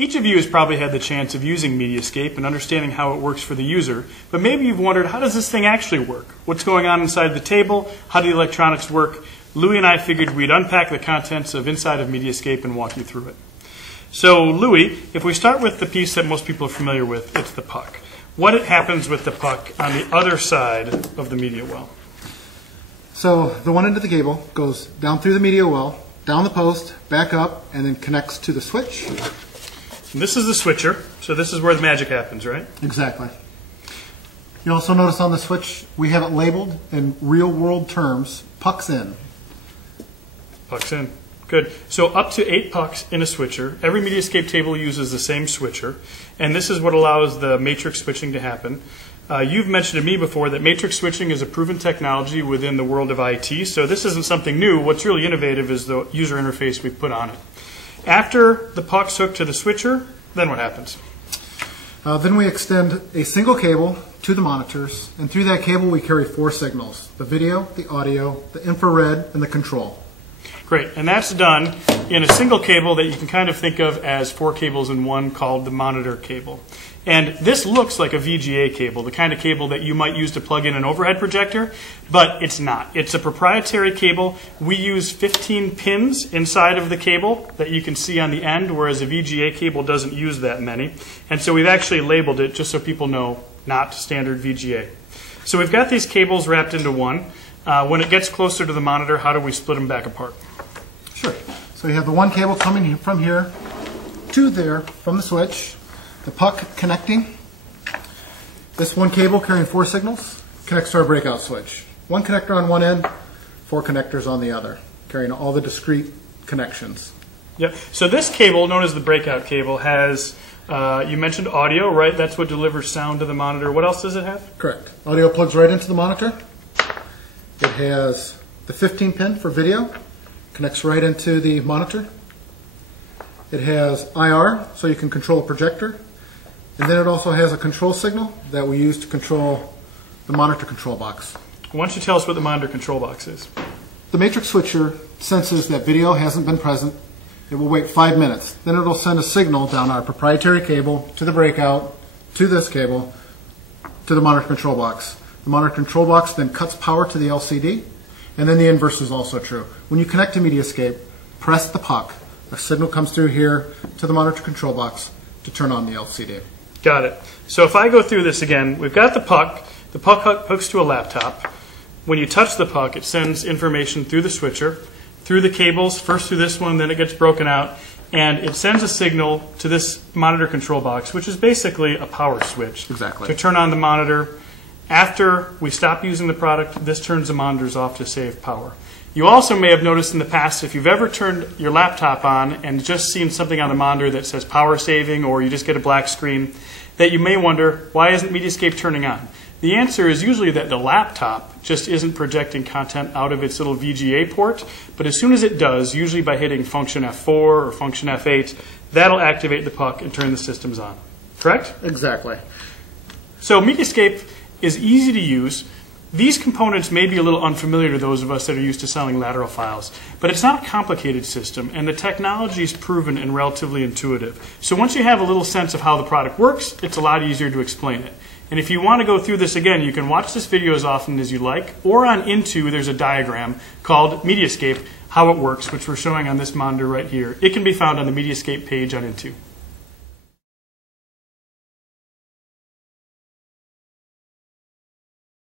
Each of you has probably had the chance of using mediascape and understanding how it works for the user, but maybe you've wondered, how does this thing actually work? What's going on inside the table? How do the electronics work? Louis and I figured we'd unpack the contents of inside of mediascape and walk you through it. So Louis, if we start with the piece that most people are familiar with, it's the puck. What happens with the puck on the other side of the media well? So the one end of the cable goes down through the media well, down the post, back up, and then connects to the switch. And this is the switcher, so this is where the magic happens, right? Exactly. You also notice on the switch we have it labeled in real-world terms, pucks in. Pucks in. Good. So up to 8 pucks in a switcher. Every mediascape table uses the same switcher, and this is what allows the matrix switching to happen. You've mentioned to me before that matrix switching is a proven technology within the world of IT, so this isn't something new. What's really innovative is the user interface we put on it. After the puck's hooked to the switcher, then what happens? Then we extend a single cable to the monitors, and through that cable we carry 4 signals: the video, the audio, the infrared, and the control. Great, and that's done in a single cable that you can kind of think of as 4 cables in one, called the monitor cable. And this looks like a VGA cable, the kind of cable that you might use to plug in an overhead projector, but it's not. It's a proprietary cable. We use 15 pins inside of the cable that you can see on the end, whereas a VGA cable doesn't use that many. And so we've actually labeled it just so people know, not standard VGA. So we've got these cables wrapped into one. When it gets closer to the monitor, how do we split them back apart? Sure. So you have the one cable coming from here to there from the switch, the puck connecting. This one cable carrying 4 signals connects to our breakout switch. One connector on one end, 4 connectors on the other, carrying all the discrete connections. Yep. So this cable, known as the breakout cable, has, you mentioned audio, right? That's what delivers sound to the monitor. What else does it have? Correct. Audio plugs right into the monitor. It has the 15 pin for video, connects right into the monitor. It has IR, so you can control a projector. And then it also has a control signal that we use to control the monitor control box. Why don't you tell us what the monitor control box is? The matrix switcher senses that video hasn't been present. It will wait 5 minutes. Then it will send a signal down our proprietary cable to the breakout, to this cable, to the monitor control box. The monitor control box then cuts power to the LCD, and then the inverse is also true. When you connect to mediascape, press the puck. A signal comes through here to the monitor control box to turn on the LCD. Got it. So if I go through this again, we've got the puck. The puck hooks to a laptop. When you touch the puck, it sends information through the switcher, through the cables, first through this one, then it gets broken out, and it sends a signal to this monitor control box, which is basically a power switch. Exactly. To turn on the monitor. After we stop using the product, this turns the monitors off to save power. You also may have noticed in the past, if you've ever turned your laptop on and just seen something on the monitor that says power saving, or you just get a black screen, that you may wonder, why isn't mediascape turning on? The answer is usually that the laptop just isn't projecting content out of its little VGA port, but as soon as it does, usually by hitting function F4 or function F8, that'll activate the puck and turn the systems on. Correct? Exactly. So mediascape is easy to use. These components may be a little unfamiliar to those of us that are used to selling lateral files, but it's not a complicated system, and the technology is proven and relatively intuitive. So once you have a little sense of how the product works, it's a lot easier to explain it. And if you want to go through this again, you can watch this video as often as you like, or on Into, there's a diagram called Mediascape, how it works, which we're showing on this monitor right here. It can be found on the Mediascape page on Into.